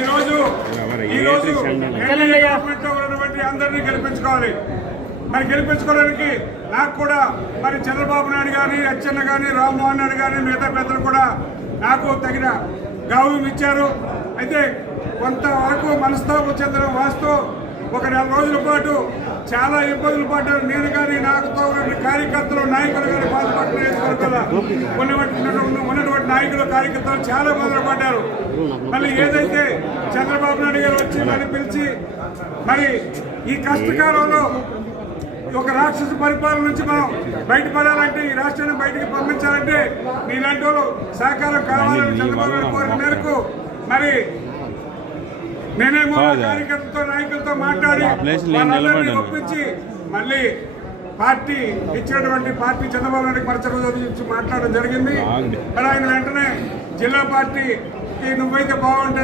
ఈరోజు ఉన్నటువంటి అందరినీ గెలిపించుకోవాలి. మరి గెలిపించుకోవడానికి నాకు కూడా మరి చంద్రబాబు నాయుడు కానీ, అచ్చెన్న కానీ, రామ్మోహన్ నాయుడు కానీ, మిగతా పెద్దలు కూడా నాకు తగిన గౌరవం ఇచ్చారు. అయితే కొంతవరకు మనస్తాపం చెందిన వాస్తవం. ఒక 4 రోజుల పాటు చాలా ఇబ్బందులు పడ్డారు. నేను కానీ, నాకుతో ఉన్న కార్యకర్తలు, నాయకులు కానీ, బాధపడిన ఉన్నటువంటి నాయకులు, కార్యకర్తలు చాలా ఇబ్బందులు పడ్డారు. మళ్ళీ ఏదైతే చంద్రబాబు నాయుడు గారు వచ్చి మళ్ళీ పిలిచి మరి ఈ కష్టకాలంలో ఒక రాక్షస పరిపాలన నుంచి మనం బయటపడాలంటే, ఈ రాష్ట్రాన్ని బయటికి పంపించాలంటే మీలాంటి వాళ్ళు సహకారం కావాలని చంద్రబాబు నాయుడు కోరిన మేరకు మరి నేనేమో కార్యకర్తలతో, నాయకులతో మాట్లాడి వాళ్ళందరినీ ఒప్పించి మళ్ళీ పార్టీ ఇచ్చినటువంటి పార్టీ చంద్రబాబు నాయుడు మరుసటి రోజు మాట్లాడడం జరిగింది. మరి ఆయన వెంటనే జిల్లా పార్టీకి నువ్వైతే బాగుంటుంది,